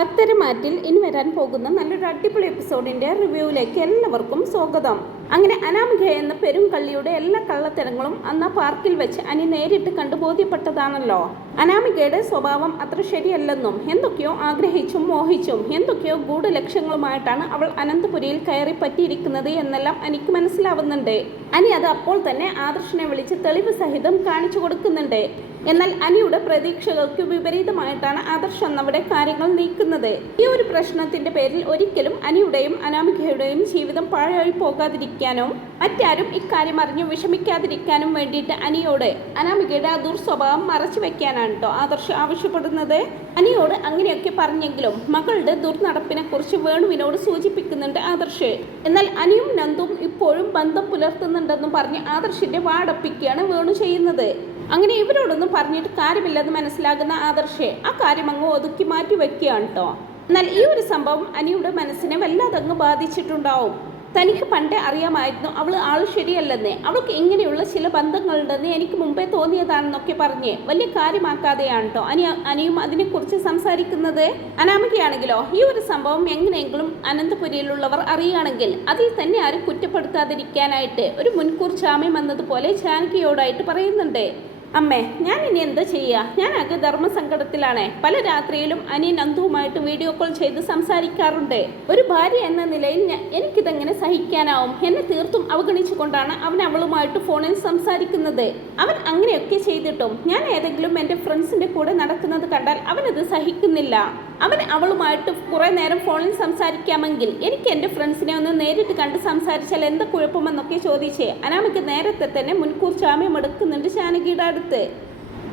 പത്തരമാറ്റിൽ ഇനി വരാൻ പോകുന്ന നല്ലൊരു അടിപൊളി എപ്പിസോഡിന്റെ റിവ്യൂവിലേക്ക് എല്ലാവർക്കും സ്വാഗതം. അങ്ങനെ അനാമിക എന്ന പെരും കള്ളിയുടെ എല്ലാ കള്ളത്തരങ്ങളും അന്ന് പാർക്കിൽ വെച്ച് അനി നേരിട്ട് കണ്ടു ബോധ്യപ്പെട്ടതാണല്ലോ. അനാമികയുടെ സ്വഭാവം അത്ര ശരിയല്ലെന്നും എന്തൊക്കെയോ ആഗ്രഹിച്ചും മോഹിച്ചും എന്തൊക്കെയോ ഗൂഢലക്ഷ്യങ്ങളുമായിട്ടാണ് അവൾ അനന്തപുരിയിൽ കയറി പറ്റിയിരിക്കുന്നത് എന്നെല്ലാം അനിക്ക് മനസ്സിലാവുന്നുണ്ട്. അനി അത് അപ്പോൾ തന്നെ ആദർശനെ വിളിച്ച് തെളിവ് സഹിതം കാണിച്ചു കൊടുക്കുന്നുണ്ട്. എന്നാൽ അനിയുടെ പ്രതീക്ഷകൾക്ക് വിപരീതമായിട്ടാണ് ആദർശ് അന്നവിടെ കാര്യങ്ങൾ നീക്കുന്നത് ഈ ഒരു പ്രശ്നത്തിന്റെ പേരിൽ ഒരിക്കലും അനിയുടെയും അനാമികയുടെയും ജീവിതം പാഴായി പോകാതിരിക്കാനോ മറ്റാരും ഇക്കാര്യം അറിഞ്ഞു വിഷമിക്കാതിരിക്കാനും വേണ്ടിയിട്ട് അനിയോട് അനാമികയുടെ ആ ദുർസ്വഭാവം മറച്ചു വെക്കാനാണ് ആദർശ് ആവശ്യപ്പെടുന്നത്. അനിയോട് അങ്ങനെയൊക്കെ പറഞ്ഞെങ്കിലും മകളുടെ ദുർനടപ്പിനെ കുറിച്ച് വേണുവിനോട് സൂചിപ്പിക്കുന്നുണ്ട് ആദർശ്. എന്നാൽ അനിയും നന്ദും ഇപ്പോഴും ബന്ധം പുലർത്തുന്നുണ്ടെന്നും പറഞ്ഞ് ആദർശിന്റെ വാടപ്പിക്കുകയാണ് വേണു ചെയ്യുന്നത്. അങ്ങനെ ഇവരോടൊന്നും പറഞ്ഞിട്ട് കാര്യമില്ലെന്ന് മനസ്സിലാകുന്ന ആദർശെ ആ കാര്യം അങ്ങ് ഒതുക്കി മാറ്റി വെക്കുകയാണ് കേട്ടോ എന്നാൽ ഈ ഒരു സംഭവം അനിയുടെ മനസ്സിനെ വല്ലാതെ അങ്ങ് ബാധിച്ചിട്ടുണ്ടാവും. തനിക്ക് പണ്ടേ അറിയാമായിരുന്നു അവൾ ആൾ ശരിയല്ലെന്ന്. അവൾക്ക് ഇങ്ങനെയുള്ള ചില ബന്ധങ്ങളുണ്ടെന്ന് എനിക്ക് മുമ്പേ തോന്നിയതാണെന്നൊക്കെ പറഞ്ഞ് വലിയ കാര്യമാക്കാതെയാണ് കേട്ടോ അനി അനിയും അതിനെക്കുറിച്ച് സംസാരിക്കുന്നത്. അനാമികയാണെങ്കിലോ ഈ ഒരു സംഭവം എങ്ങനെയെങ്കിലും അനന്തപുരിയിലുള്ളവർ അറിയുകയാണെങ്കിൽ അതിൽ തന്നെ ആരും കുറ്റപ്പെടുത്താതിരിക്കാനായിട്ട് ഒരു മുൻകൂർ ജാമ്യം എന്നതുപോലെ ജാനകിയോടായിട്ട് പറയുന്നുണ്ട്. അമ്മേ ഞാൻ ഇനി എന്താ ചെയ്യുക ഞാൻ ആകെ ധർമ്മസങ്കടത്തിലാണേ. പല രാത്രിയിലും അനി നന്ദുവുമായിട്ട് വീഡിയോ കോൾ ചെയ്ത് സംസാരിക്കാറുണ്ട്. ഒരു ഭാര്യ എന്ന നിലയിൽ എനിക്കിതെങ്ങനെ സഹിക്കാനാവും? എന്നെ തീർത്തും അവഗണിച്ചുകൊണ്ടാണ് അവൻ അവളുമായിട്ട് ഫോണിൽ സംസാരിക്കുന്നത്. അവൻ അങ്ങനെയൊക്കെ ചെയ്തിട്ടും ഞാൻ ഏതെങ്കിലും എന്റെ ഫ്രണ്ട്സിന്റെ കൂടെ നടക്കുന്നത് കണ്ടാൽ അവനത് സഹിക്കുന്നില്ല. അവൻ അവളുമായിട്ട് കുറേ നേരം ഫോണിൽ സംസാരിക്കാമെങ്കിൽ എനിക്ക് എന്റെ ഫ്രണ്ട്സിനെ ഒന്ന് നേരിട്ട് കണ്ട് സംസാരിച്ചാൽ എന്താ കുഴപ്പമെന്നൊക്കെ ചോദിച്ചേ അനാമിക്ക് നേരത്തെ തന്നെ മുൻകൂർ ജാമ്യം എടുക്കുന്നുണ്ട് ജാനകിയുടെ അടുത്ത്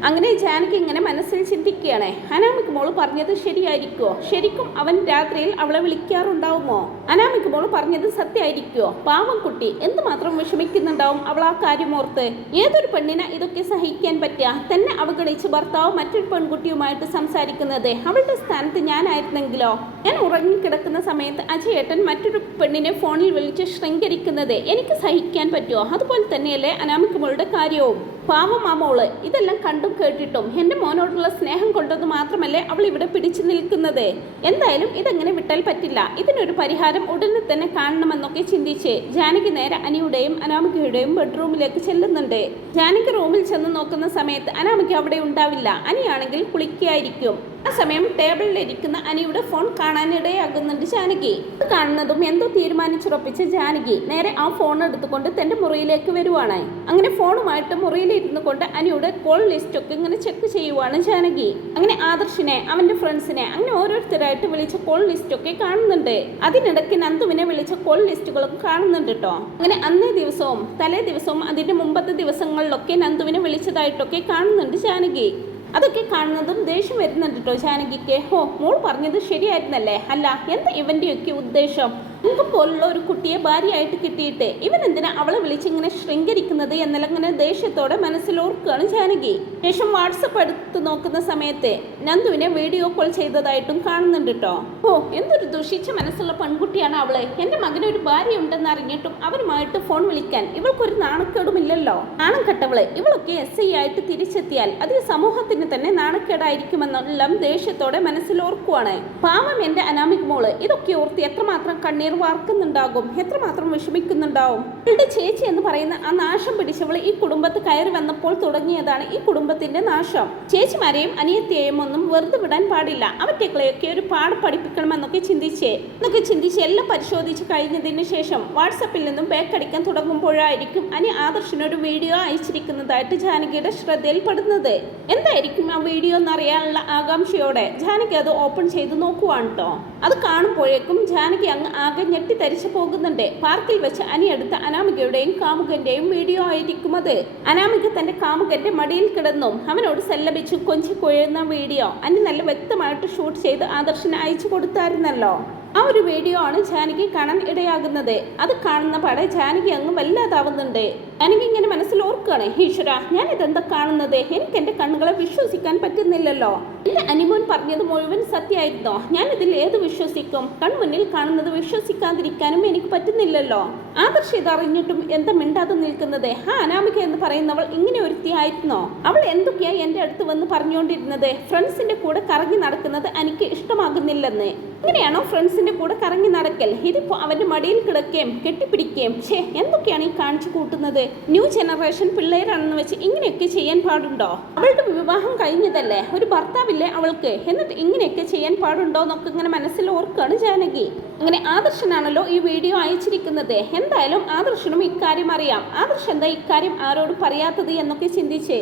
അങ്ങനെ ജാനകി ഇങ്ങനെ മനസ്സിൽ ചിന്തിക്കുകയാണ്. അനാമിക്ക് മോൾ പറഞ്ഞത് ശരിയായിരിക്കുമോ ശരിക്കും അവൻ രാത്രിയിൽ അവളെ വിളിക്കാറുണ്ടാവുമോ? അനാമിക്ക് മോൾ പറഞ്ഞത് സത്യമായിരിക്കുമോ പാവം കുട്ടി എന്തുമാത്രം വിഷമിക്കുന്നുണ്ടാവും അവൾ ആ കാര്യം ഓർത്ത്? ഏതൊരു പെണ്ണിനെ ഇതൊക്കെ സഹിക്കാൻ പറ്റുക തന്നെ അവഗണിച്ച് ഭർത്താവ് മറ്റൊരു പെൺകുട്ടിയുമായിട്ട് സംസാരിക്കുന്നത് അവളുടെ സ്ഥാനത്ത് ഞാനായിരുന്നെങ്കിലോ? ഞാൻ ഉറങ്ങിക്കിടക്കുന്ന സമയത്ത് അജയേട്ടൻ മറ്റൊരു പെണ്ണിനെ ഫോണിൽ വിളിച്ച് ശൃംഗരിക്കുന്നത് എനിക്ക് സഹിക്കാൻ പറ്റുമോ? അതുപോലെ തന്നെയല്ലേ അനാമിക്ക് മോളുടെ കാര്യവും. പാവം ആ മോൾ. ഇതെല്ലാം കണ്ടും കേട്ടിട്ടും എന്റെ മോനോടുള്ള സ്നേഹം കൊണ്ടത് മാത്രമല്ലേ അവൾ ഇവിടെ പിടിച്ചു നിൽക്കുന്നത്? എന്തായാലും ഇതെങ്ങനെ വിട്ടാൽ പറ്റില്ല. ഇതിനൊരു പരിഹാരം ഉടനെ തന്നെ കാണണമെന്നൊക്കെ ചിന്തിച്ച് ജാനകി നേരെ അനിയുടെയും അനാമികയുടെയും ബെഡ്റൂമിലേക്ക് ചെല്ലുന്നുണ്ട്. ജാനകി റൂമിൽ ചെന്ന് നോക്കുന്ന സമയത്ത് അനാമിക അവിടെ ഉണ്ടാവില്ല. അനിയാണെങ്കിൽ കുളിക്കുകയായിരിക്കും ആ സമയം ടേബിളിലിരിക്കുന്ന അനിയുടെ ഫോൺ കാണാനിടയാകുന്നുണ്ട് ജാനകി. ഇത് കാണുന്നതും എന്തോ തീരുമാനിച്ചുറപ്പിച്ച ജാനകി നേരെ ആ ഫോൺ എടുത്തുകൊണ്ട് തന്റെ മുറിയിലേക്ക് വരുവാണ്. അങ്ങനെ ഫോണുമായിട്ട് മുറിയിലിരുന്നു കൊണ്ട് അനിയുടെ കോൾ ലിസ്റ്റൊക്കെ ഇങ്ങനെ ചെക്ക് ചെയ്യുവാണ് ജാനകി. അങ്ങനെ ആദർശിനെ അവന്റെ ഫ്രണ്ട്സിനെ അങ്ങനെ ഓരോരുത്തരായിട്ട് വിളിച്ച കോൾ ലിസ്റ്റൊക്കെ കാണുന്നുണ്ട്. അതിനിടയ്ക്ക് നന്ദുവിനെ വിളിച്ച കോൾ ലിസ്റ്റുകളും കാണുന്നുണ്ട് കേട്ടോ അങ്ങനെ അന്നേ ദിവസവും തലേ ദിവസവും അതിന്റെ മുമ്പത്തെ ദിവസങ്ങളിലൊക്കെ നന്ദുവിനെ വിളിച്ചതായിട്ടൊക്കെ കാണുന്നുണ്ട് ജാനകി. അതൊക്കെ കാണുന്നതും ദേഷ്യം വരുന്നുണ്ട് കേട്ടോ ജാനകിക്ക്. ഹോ മോൾ പറഞ്ഞത് ശരിയായിരുന്നല്ലേ? അല്ല എന്താ ഇവന്റെയൊക്കെ ഉദ്ദേശം? മുഖം പോലുള്ള ഒരു കുട്ടിയെ ഭാര്യയായിട്ട് കിട്ടിയിട്ട് ഇവൻ എന്തിനാ അവളെ വിളിച്ചിങ്ങനെ ശൃംഗരിക്കുന്നത് എന്നല്ലങ്ങനെ ഇങ്ങനെ ദേഷ്യത്തോടെ മനസ്സിലോർക്കുകയാണ് ജാനകി. ശേഷം വാട്സപ്പ് എടുത്ത് നോക്കുന്ന സമയത്ത് നന്ദുവിനെ വീഡിയോ കോൾ ചെയ്തതായിട്ടും കാണുന്നുണ്ട് കേട്ടോ ഓ എന്തൊരു ദുഷിച്ച മനസ്സുള്ള പെൺകുട്ടിയാണ് അവൾ. എന്റെ മകന് ഒരു ഭാര്യ ഉണ്ടെന്ന് അറിഞ്ഞിട്ടും അവരുമായിട്ട് ഫോൺ വിളിക്കാൻ ഇവൾക്കൊരു നാണക്കേടുമില്ലല്ലോ. നാണം കെട്ടവൾ ഇവളൊക്കെ എസ് ഐ ആയിട്ട് തിരിച്ചെത്തിയാൽ അത് സമൂഹത്തിന് തന്നെ നാണക്കേടായിരിക്കുമെന്നെല്ലാം ദേഷ്യത്തോടെ മനസ്സിലോർക്കുവാണ്. പാവം എന്റെ അനാമിക് മോൾ ഇതൊക്കെ ഓർത്ത് എത്രമാത്രം കണ്ണീർ വാർക്കുന്നുണ്ടാകും. എത്രമാത്രം വിഷമിക്കുന്നുണ്ടാവും? ഇവളുടെ ചേച്ചി എന്ന് പറയുന്ന ആ നാശം പിടിച്ചവൾ ഈ കുടുംബത്ത് കയറി വന്നപ്പോൾ തുടങ്ങിയതാണ് ഈ കുടുംബത്തിന്റെ നാശം. ചേച്ചിമാരെയും അനിയത്തെയും ഒന്നും വെറുതെ വിടാൻ പാടില്ല. അവറ്റകളെയൊക്കെ ഒരു പാട് പഠിപ്പിക്കണമെന്നൊക്കെ ചിന്തിച്ചേ. എന്നൊക്കെ ചിന്തിച്ച് എല്ലാം പരിശോധിച്ച് കഴിഞ്ഞതിന് ശേഷം വാട്സപ്പിൽ നിന്നും ബാക്ക് തുടങ്ങുമ്പോഴായിരിക്കും അനി ആദർശിനൊരു വീഡിയോ അയച്ചിരിക്കുന്നതായിട്ട് ജാനകിയുടെ ശ്രദ്ധയിൽപ്പെടുന്നത്. എന്തായിരിക്കും ആ വീഡിയോ എന്നറിയാനുള്ള ആകാംക്ഷയോടെ? ജാനകി അത് ഓപ്പൺ ചെയ്ത് നോക്കുവാണ് കേട്ടോ അത് കാണുമ്പോഴേക്കും ജാനകി അങ്ങ് ആകെ ഞെട്ടിത്തരിച്ചു പോകുന്നുണ്ട്. പാർക്കിൽ വെച്ച് അനി എടുത്ത അനാമികയുടെയും കാമുകന്റെയും വീഡിയോ ആയിരിക്കും അത്. അനാമിക തന്റെ കാമുകന്റെ മടിയിൽ കിടന്നും. അവനോട് സെല്ലപിച്ചു കൊഞ്ചി കൊഴുന്ന വീഡിയോ. അനി നല്ല വ്യക്തമായിട്ട് ഷൂട്ട് ചെയ്ത് ആദർശന് അയച്ചു കൊടുത്തായിരുന്നല്ലോ. ആ ഒരു വീഡിയോ ആണ് ജാനകി കാണാൻ ഇടയാകുന്നത്. അത് കാണുന്ന പാടെ ജാനകി അങ്ങ് വല്ലാതാവുന്നുണ്ട്. ജാനകി ഇങ്ങനെ മനസ്സിൽ ഓർക്കുകയാണ് ഈശ്വര ഞാൻ ഇതെന്താ കാണുന്നത്? എനിക്ക് എന്റെ കണ്ണുകളെ വിശ്വസിക്കാൻ പറ്റുന്നില്ലല്ലോ. എന്റെ അനിമോൻ പറഞ്ഞത് മുഴുവൻ സത്യമായിരുന്നോ? ഞാൻ ഇതിൽ ഏത് വിശ്വസിക്കും? കൺമുന്നിൽ കാണുന്നത് വിശ്വസിക്കാതിരിക്കാനും എനിക്ക് പറ്റുന്നില്ലല്ലോ. ആദർശ് ഇതറിഞ്ഞിട്ടും എന്താ മിണ്ടാതെ നിൽക്കുന്നത്? ആ അനാമിക എന്ന് പറയുന്നവൾ ഇങ്ങനെ ഒരുത്തിയായിരുന്നോ? അവൾ എന്തൊക്കെയാ എന്റെ അടുത്ത് വന്ന് പറഞ്ഞുകൊണ്ടിരുന്നത്? ഫ്രണ്ട്സിന്റെ കൂടെ കറങ്ങി നടക്കുന്നത് എനിക്ക് ഇഷ്ടമാകുന്നില്ലെന്ന്. ഇങ്ങനെയാണോ ഫ്രണ്ട്സിന്റെ കൂടെ കറങ്ങി നടക്കൽ? ഇതിപ്പോ അവന്റെ മടിയിൽ കിടക്കുകയും കെട്ടിപ്പിടിക്കുകയും ഛേ എന്തൊക്കെയാണ് ഈ കാണിച്ചു കൂട്ടുന്നത്? ന്യൂ ജനറേഷൻ പിള്ളേരാണെന്ന് വെച്ച് ഇങ്ങനെയൊക്കെ ചെയ്യാൻ പാടുണ്ടോ? അവളുടെ വിവാഹം കഴിഞ്ഞതല്ലേ? ഒരു ഭർത്താവില്ലേ അവൾക്ക്? എന്നിട്ട് ഇങ്ങനെയൊക്കെ ചെയ്യാൻ പാടുണ്ടോ എന്നൊക്കെ ഇങ്ങനെ മനസ്സിൽ ഓർക്കാണ് ജാനകി. അങ്ങനെ ആദർശനാണല്ലോ ഈ വീഡിയോ അയച്ചിരിക്കുന്നത്. എന്തായാലും ആദർശനും ഇക്കാര്യം അറിയാം. ആദർശ് എന്താ ഇക്കാര്യം ആരോടും പറയാത്തത് എന്നൊക്കെ ചിന്തിച്ച്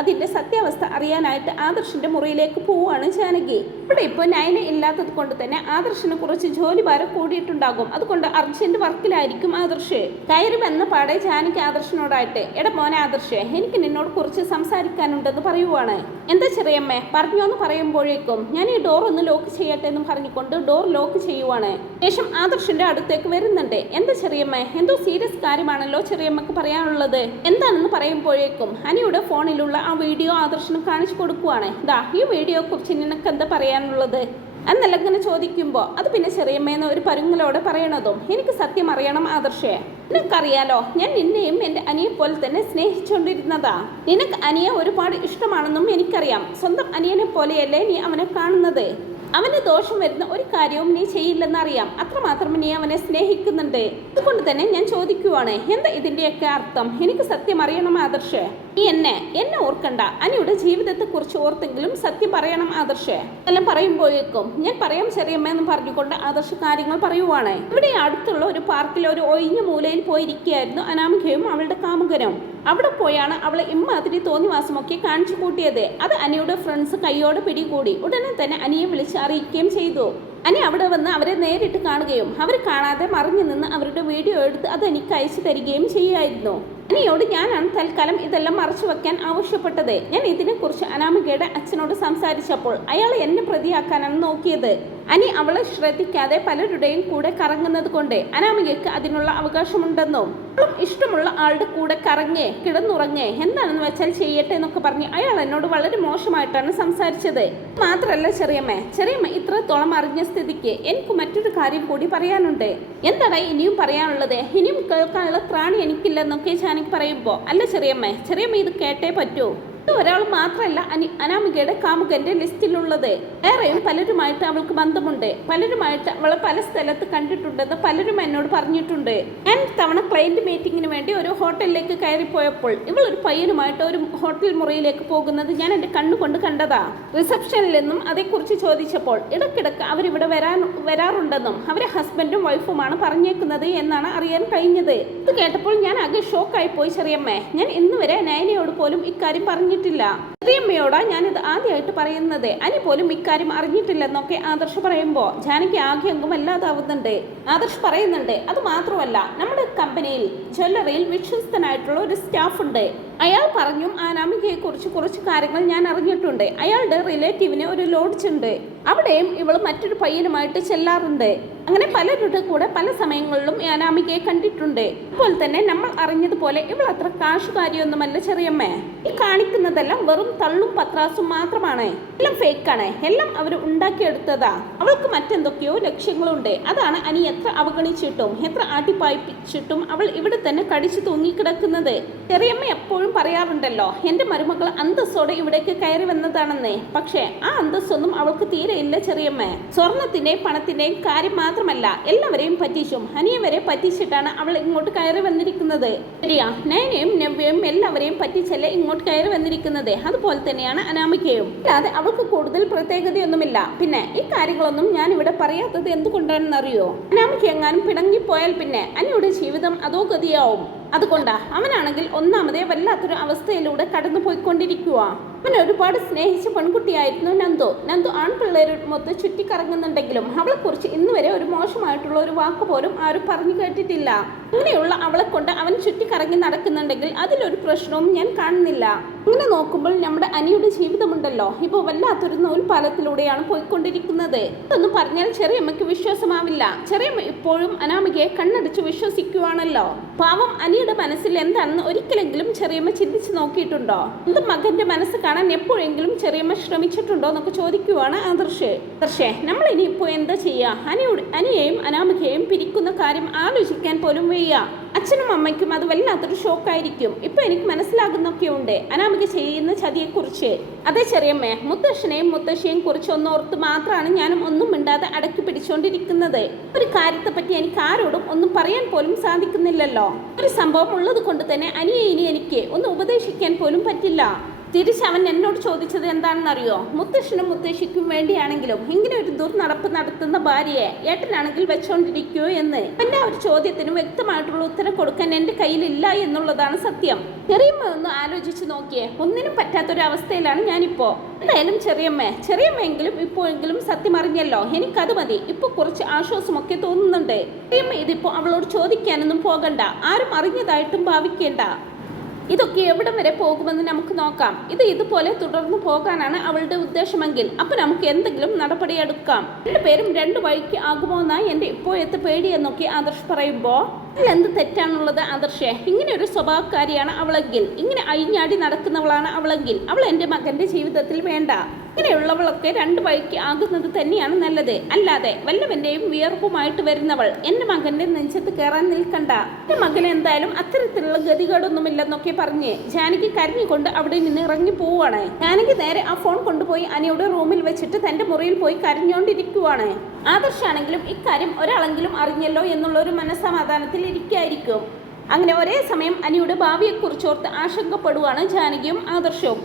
അതിന്റെ സത്യാവസ്ഥ അറിയാനായിട്ട് ആദർശിന്റെ മുറിയിലേക്ക് പോവുകയാണ് ജാനകി. ഇവിടെ ഇപ്പോൾ നയന ഇല്ലാത്തത് കൊണ്ട് തന്നെ ആദർശിന് കുറച്ച് ജോലി ഭാരം കൂടിയിട്ടുണ്ടാകും. അതുകൊണ്ട് അർജന്റ് വർക്കിലായിരിക്കും ആദർശ്. കയറി വന്ന പാടെ ജാനകി ആദർശിനോടായിട്ട് എടാ മോനെ ആദർശ് എനിക്ക് നിന്നോട് കുറച്ച് സംസാരിക്കാനുണ്ടെന്ന് പറയുവാണ്. എന്താ ചെറിയമ്മേ പറഞ്ഞോന്ന് പറയുമ്പോഴേക്കും ഞാൻ ഈ ഡോർ ഒന്ന് ലോക്ക് ചെയ്യട്ടെ എന്ന് പറഞ്ഞുകൊണ്ട് ഡോർ ലോക്ക് ചെയ്യുവാണ്. ശേഷം ആദർശിന്റെ അടുത്തേക്ക് വരുന്നുണ്ട്. എന്താ ചെറിയമ്മേ എന്തോ സീരിയസ് കാര്യമാണല്ലോ ചെറിയമ്മക്ക് പറയാനുള്ളത്. എന്താണെന്ന് പറയുമ്പോഴേക്കും അനിയുടെ ഫോണിലുള്ള ആ വീഡിയോ ആദർശനം കാണിച്ചു കൊടുക്കുവാണ്. ഇതാ ഈ വീഡിയോ കുറിച്ച് നിനക്ക് എന്താ പറയാനുള്ളത്? എന്നല്ല ഇങ്ങനെ ചോദിക്കുമ്പോൾ അത് പിന്നെ ചെറിയമ്മേന്ന് ഒരു പരുങ്ങലോടെ പറയണതും. എനിക്ക് സത്യം അറിയണം ആദർശേ. നിനക്കറിയാലോ ഞാൻ നിന്നെയും എന്റെ അനിയെ പോലെ തന്നെ സ്നേഹിച്ചുകൊണ്ടിരുന്നതാ നിനക്ക് അനിയെ ഒരുപാട് ഇഷ്ടമാണെന്നും എനിക്കറിയാം. സ്വന്തം അനിയനെ പോലെയല്ലേ നീ അവനെ കാണുന്നത്? അവന് ദോഷം വരുന്ന ഒരു കാര്യവും നീ ചെയ്യില്ലെന്നറിയാം. അത്രമാത്രം നീ അവനെ സ്നേഹിക്കുന്നുണ്ട്. അതുകൊണ്ട് തന്നെ ഞാൻ ചോദിക്കുവാണ് എന്താ ഇതിന്റെയൊക്കെ അർത്ഥം? എനിക്ക് സത്യം അറിയണം ആദർശ്. നീ എന്നെ എന്നെ ഓർക്കണ്ട. അനിയുടെ ജീവിതത്തെ കുറിച്ച് ഓർത്തെങ്കിലും സത്യം പറയണം ആദർശ്. എല്ലാം പറയുമ്പോഴേക്കും ഞാൻ പറയാം ചെറിയമ്മ എന്ന് പറഞ്ഞുകൊണ്ട് ആദർശ് കാര്യങ്ങൾ പറയുവാണ്. ഇവിടെ അടുത്തുള്ള ഒരു പാർക്കിലെ ഒരു ഒഴിഞ്ഞ മൂലയിൽ പോയിരിക്കുകയായിരുന്നു അനാമികയും അവളുടെ കാമുകനും. അവിടെ പോയാണ് അവളെ ഇമ്മാതിരി തോന്നിവാസമൊക്കെ കാണിച്ചു കൂട്ടിയത്. അത് അനിയുടെ ഫ്രണ്ട്സ് കൈയോടെ പിടികൂടി. ഉടനെ തന്നെ അനിയെ വിളിച്ച് അറിയിക്കുകയും ചെയ്തു. അനി അവിടെ വന്ന് അവരെ നേരിട്ട് കാണുകയും അവർ കാണാതെ മറിഞ്ഞു നിന്ന് അവരുടെ വീഡിയോ എടുത്ത് അത് എനിക്ക് അയച്ചു തരികയും ചെയ്യുമായിരുന്നു അനിയോട് ഞാനാണ് തൽക്കാലം ഇതെല്ലാം മറച്ചു വെക്കാൻ ആവശ്യപ്പെട്ടത്. ഞാൻ ഇതിനെക്കുറിച്ച് അനാമികയുടെ അച്ഛനോട് സംസാരിച്ചപ്പോൾ അയാൾ എന്നെ പ്രതിയാക്കാനാണ് നോക്കിയത്. അനി അവളെ ശ്രദ്ധിക്കാതെ പലരുടെയും കൂടെ കറങ്ങുന്നത് കൊണ്ട് അനാമികയ്ക്ക് അതിനുള്ള അവകാശമുണ്ടെന്നും അവളും ഇഷ്ടമുള്ള ആളുടെ കൂടെ കറങ്ങേ കിടന്നുറങ്ങേ എന്താണെന്ന് വെച്ചാൽ ചെയ്യട്ടെ എന്നൊക്കെ പറഞ്ഞ് അയാൾ എന്നോട് വളരെ മോശമായിട്ടാണ് സംസാരിച്ചത്. മാത്രല്ല ചെറിയമ്മ ചെറിയമ്മ ഇത്രത്തോളം അറിഞ്ഞ സ്ഥിതിക്ക് എനിക്ക് മറ്റൊരു കാര്യം കൂടി പറയാനുണ്ട്. എന്താണ് ഇനിയും പറയാനുള്ളത്? ഇനിയും കേൾക്കാനുള്ള ത്രാണി എനിക്കില്ലെന്നൊക്കെ ജാനകി പറയുമ്പോൾ അല്ല ചെറിയമ്മ ചെറിയമ്മ ഇത് കേട്ടേ പറ്റൂ. ഇത് ഒരാൾ മാത്രമല്ല അനി അനാമികയുടെ കാമുകന്റെ ലിസ്റ്റിലുള്ളത്. വേറെയും പലരുമായിട്ട് അവൾക്ക് ബന്ധമുണ്ട്. പലരുമായിട്ട് അവൾ പല സ്ഥലത്ത് കണ്ടിട്ടുണ്ടെന്ന് പലരും എന്നോട് പറഞ്ഞിട്ടുണ്ട്. ഞാൻ തവണ ക്ലയന്റ് മീറ്റിംഗിന് വേണ്ടി ഒരു ഹോട്ടലിലേക്ക് കയറിപ്പോയപ്പോൾ ഇവൾ ഒരു പയ്യനുമായിട്ട് ഒരു ഹോട്ടൽ മുറിയിലേക്ക് പോകുന്നത് ഞാൻ എന്റെ കണ്ണുകൊണ്ട് കണ്ടതാ. റിസപ്ഷനിൽ നിന്നും അതേക്കുറിച്ച് ചോദിച്ചപ്പോൾ ഇടയ്ക്കിടയ്ക്ക് അവരിവിടെ വരാൻ വരാറുണ്ടെന്നും അവരെ ഹസ്ബൻഡും വൈഫുമാണ് പറഞ്ഞേക്കുന്നത് എന്നാണ് അറിയാൻ കഴിഞ്ഞത്. ഇത് കേട്ടപ്പോൾ ഞാൻ ആകെ ഷോക്കായി പോയി ചെറിയമ്മേ. ഞാൻ ഇന്നുവരെ നയനയോട് പോലും ഇക്കാര്യം പറഞ്ഞിട്ടില്ല. ചെറിയമ്മയോടാ ഞാനിത് ആദ്യമായിട്ട് പറയുന്നത്. അനി പോലും ഇക്കാര്യം അറിഞ്ഞിട്ടില്ലെന്നൊക്കെ ആദർശ് പറയുമ്പോൾ ജാനകി ആകെ അംഗം അല്ലാതാവുന്നുണ്ട് ആദർശ് പറയുന്നുണ്ട് അത് മാത്രമല്ല നമ്മുടെ കമ്പനിയിൽ ജ്വല്ലറിയിൽ വിശ്വസ്തനായിട്ടുള്ള ഒരു സ്റ്റാഫ് ഉണ്ട്. അയാൾ പറഞ്ഞും അനാമികയെ കുറിച്ച് കുറച്ച് കാര്യങ്ങൾ ഞാൻ അറിഞ്ഞിട്ടുണ്ട്. അയാളുടെ റിലേറ്റീവിന് ഒരു ലോഡ്ജ് ഉണ്ട്. അവിടെയും ഇവൾ മറ്റൊരു പയ്യനുമായിട്ട് ചെല്ലാറുണ്ട്. അങ്ങനെ പലരുടെ കൂടെ പല സമയങ്ങളിലും ഞാൻ അനാമികയെ കണ്ടിട്ടുണ്ട്. അതുപോലെ തന്നെ നമ്മൾ അറിഞ്ഞതുപോലെ ഇവൾ അത്ര കാശുകാരിയൊന്നുമല്ല ചെറിയമ്മേ. ഈ കാണിക്കുന്നതെല്ലാം വെറും തള്ളും പത്രാസും മാത്രമാണ്. എല്ലാം ഫേക്കാണ് എല്ലാം അവർ ഉണ്ടാക്കിയെടുത്തതാ. അവൾക്ക് മറ്റെന്തൊക്കെയോ ലക്ഷ്യങ്ങളുണ്ട്. അതാണ് അനി എത്ര അവഗണിച്ചിട്ടും എത്ര ആട്ടിപ്പായിപ്പിച്ചിട്ടും അവൾ ഇവിടെ തന്നെ കടിച്ചു തൂങ്ങിക്കിടക്കുന്നത്. ചെറിയമ്മ എപ്പോഴും പറയാറുണ്ടല്ലോ എന്റെ മരുമകൾ അന്തസ്സോടെ ഇവിടേക്ക് കയറി വന്നതാണെന്ന്. പക്ഷേ ആ അന്തസ്സൊന്നും അവൾക്ക് തീരെ ഇല്ല ചെറിയമ്മ. സ്വർണത്തിന്റെയും പണത്തിന്റെയും കാര്യം മാത്രമല്ല എല്ലാവരെയും പറ്റിച്ചും ഹനിയെ വരെ പറ്റിച്ചിട്ടാണ് അവൾ ഇങ്ങോട്ട് കയറി വന്നിരിക്കുന്നത്. ശരിയാ നയനയും നവ്യയും എല്ലാവരെയും പറ്റിച്ചല്ലേ ഇങ്ങോട്ട് കയറി വന്നിരിക്കുന്നത്? അതുപോലെ തന്നെയാണ് അനാമികയും. അല്ലാതെ അവൾക്ക് കൂടുതൽ പ്രത്യേകതയൊന്നുമില്ല. പിന്നെ ഈ കാര്യങ്ങളൊന്നും ഞാൻ ഇവിടെ പറയാത്തത് എന്തുകൊണ്ടാണെന്ന് അറിയോ അനാമിക എങ്ങാനും പിണങ്ങിപ്പോയാൽ പിന്നെ അനിയുടെ ജീവിതം അതോ ഗതിയാവും. അതുകൊണ്ടാ അവനാണെങ്കിൽ ഒന്നാമതേ വല്ലാത്തൊരു അവസ്ഥയിലൂടെ കടന്നു പോയിക്കൊണ്ടിരിക്കുക അവൻ ഒരുപാട് സ്നേഹിച്ച പെൺകുട്ടിയായിരുന്നു നന്ദു. നന്ദു ആൺപിള്ളേരുമൊത്ത് ചുറ്റിക്കറങ്ങുന്നുണ്ടെങ്കിലും അവളെക്കുറിച്ച് ഇന്നുവരെ ഒരു മോശമായിട്ടുള്ള ഒരു വാക്ക് പോലും ആരും പറഞ്ഞു കേട്ടിട്ടില്ല. അങ്ങനെയുള്ള അവളെ കൊണ്ട് അവൻ ചുറ്റിക്കറങ്ങി നടക്കുന്നുണ്ടെങ്കിൽ അതിലൊരു പ്രശ്നവും ഞാൻ കാണുന്നില്ല. അങ്ങനെ നോക്കുമ്പോൾ നമ്മുടെ അനിയുടെ ജീവിതമുണ്ടല്ലോ. ഇപ്പോൾ വല്ലാത്തൊരു നൂൽപാലത്തിലൂടെയാണ് പോയിക്കൊണ്ടിരിക്കുന്നത്. ഇതൊന്നും പറഞ്ഞാൽ ചെറിയമ്മയ്ക്ക് വിശ്വാസമാവില്ല. ചെറിയമ്മ ഇപ്പോഴും അനാമികയെ കണ്ണടിച്ച് വിശ്വസിക്കുവാണല്ലോ. പാവം അനിയുടെ മനസ്സിൽ എന്താണെന്ന് ഒരിക്കലെങ്കിലും ചെറിയമ്മ ചിന്തിച്ചു നോക്കിയിട്ടുണ്ടോ? എന്ത് മകന്റെ മനസ്സ് കാണാൻ എപ്പോഴെങ്കിലും ചെറിയമ്മ ശ്രമിച്ചിട്ടുണ്ടോ എന്നൊക്കെ ചോദിക്കുവാണ് ആദർശ്. ആദർശേ നമ്മൾ ഇനിയിപ്പോൾ എന്താ ചെയ്യുക അനിയുടെ അനിയെയും അനാമികയെയും പിരിക്കുന്ന കാര്യം ആലോചിക്കാൻ പോലും വയ്യ അച്ഛനും അമ്മയ്ക്കും അത് വല്ലാത്തൊരു ഷോക്കായിരിക്കും. ഇപ്പൊ എനിക്ക് മനസ്സിലാകുന്നൊക്കെ ഉണ്ട്. അനാമിക ചെയ്യുന്ന ചതിയെക്കുറിച്ച്. അതെ ചെറിയമ്മേ മുത്തശ്ശനെയും മുത്തശ്ശിയെയും കുറിച്ച് ഒന്ന് ഓർത്ത് മാത്രമാണ് ഞാനും ഒന്നും മിണ്ടാതെ അടക്കി പിടിച്ചുകൊണ്ടിരിക്കുന്നത് ഒരു കാര്യത്തെ പറ്റി എനിക്ക് ആരോടും ഒന്നും പറയാൻ പോലും സാധിക്കുന്നില്ലല്ലോ. ഒരു സംഭവം ഉള്ളത് കൊണ്ട് തന്നെ അനിയെ ഇനി എനിക്ക് ഒന്ന് ഉപദേശിക്കാൻ പോലും പറ്റില്ല. തിരിച്ച് അവൻ എന്നോട് ചോദിച്ചത് എന്താണെന്നറിയോ? മുത്തശ്ശനും മുത്തശ്ശിക്കും വേണ്ടിയാണെങ്കിലും ഇങ്ങനെ ഒരു ദുർനടപ്പ് നടത്തുന്ന ഭാര്യയെ ഏട്ടനാണെങ്കിൽ വെച്ചോണ്ടിരിക്കുവോ എന്ന്? എന്റെ ആ ഒരു ചോദ്യത്തിന് വ്യക്തമായിട്ടുള്ള ഉത്തരം കൊടുക്കാൻ എന്റെ കയ്യിലില്ല എന്നുള്ളതാണ് സത്യം. ചെറിയമ്മ ഒന്ന് ആലോചിച്ച് നോക്കിയേ. ഒന്നിനും പറ്റാത്തൊരവസ്ഥയിലാണ് ഞാനിപ്പോ. എന്തായാലും ചെറിയമ്മ ചെറിയമ്മയെങ്കിലും ഇപ്പോഴെങ്കിലും സത്യം അറിഞ്ഞല്ലോ. എനിക്കത് മതി. ഇപ്പൊ കുറച്ച് ആശ്വാസമൊക്കെ തോന്നുന്നുണ്ട്. ചെറിയമ്മ ഇതിപ്പോ അവളോട് ചോദിക്കാനൊന്നും പോകണ്ട. ആരും അറിഞ്ഞതായിട്ടും ഭാവിക്കേണ്ട. ഇതൊക്കെ എവിടം വരെ പോകുമെന്ന് നമുക്ക് നോക്കാം. ഇത് ഇതുപോലെ തുടർന്നു പോകാനാണ് അവളുടെ ഉദ്ദേശമെങ്കിൽ. അപ്പൊ നമുക്ക് എന്തെങ്കിലും നടപടിയെടുക്കാം രണ്ടുപേരും രണ്ട് വഴിക്ക് ആകുമോ എന്നാണ് എന്റെ ഇപ്പോഴത്തെ പേടി എന്നൊക്കെ ആദർശ് പറയുമ്പോ ഇതിൽ എന്ത് തെറ്റാണുള്ളത് ആദർശേ? ഇങ്ങനെ ഒരു സ്വഭാവക്കാരിയാണ് അവളെങ്കിൽ. ഇങ്ങനെ അഴിഞ്ഞാടി നടക്കുന്നവളാണ് അവളെങ്കിൽ. അവൾ എന്റെ മകന്റെ ജീവിതത്തിൽ വേണ്ട. ഇങ്ങനെയുള്ളവളൊക്കെ രണ്ട് വഴിക്ക് ആകുന്നത് തന്നെയാണ് നല്ലത്. അല്ലാതെ വല്ലവന്റെയും വിയർപ്പുമായിട്ട് വരുന്നവൾ എന്റെ മകന്റെ നെഞ്ചത്ത് കയറാൻ നിൽക്കണ്ട. എന്റെ മകൻ എന്തായാലും അത്തരത്തിലുള്ള ഗതികേടൊന്നുമില്ലെന്നൊക്കെ പറഞ്ഞ് ജാനകി കരഞ്ഞുകൊണ്ട് അവിടെ നിന്ന് ഇറങ്ങി പോവുകയാണ്. ജാനകി നേരെ ആ ഫോൺ കൊണ്ടുപോയി അനിയുടെ റൂമിൽ വെച്ചിട്ട് തന്റെ മുറിയിൽ പോയി കരഞ്ഞുകൊണ്ടിരിക്കുവാണ് ആദർശാണെങ്കിലും ഇക്കാര്യം ഒരാളെങ്കിലും അറിഞ്ഞല്ലോ എന്നുള്ള ഒരു മനസ്സമാധാനത്തിൽ ഇരിക്കായിരിക്കും. അങ്ങനെ ഒരേ സമയം അനിയുടെ ഭാവിയെക്കുറിച്ചോർത്ത് ആശങ്കപ്പെടുവാണ് ജാനകിയും ആദർശവും.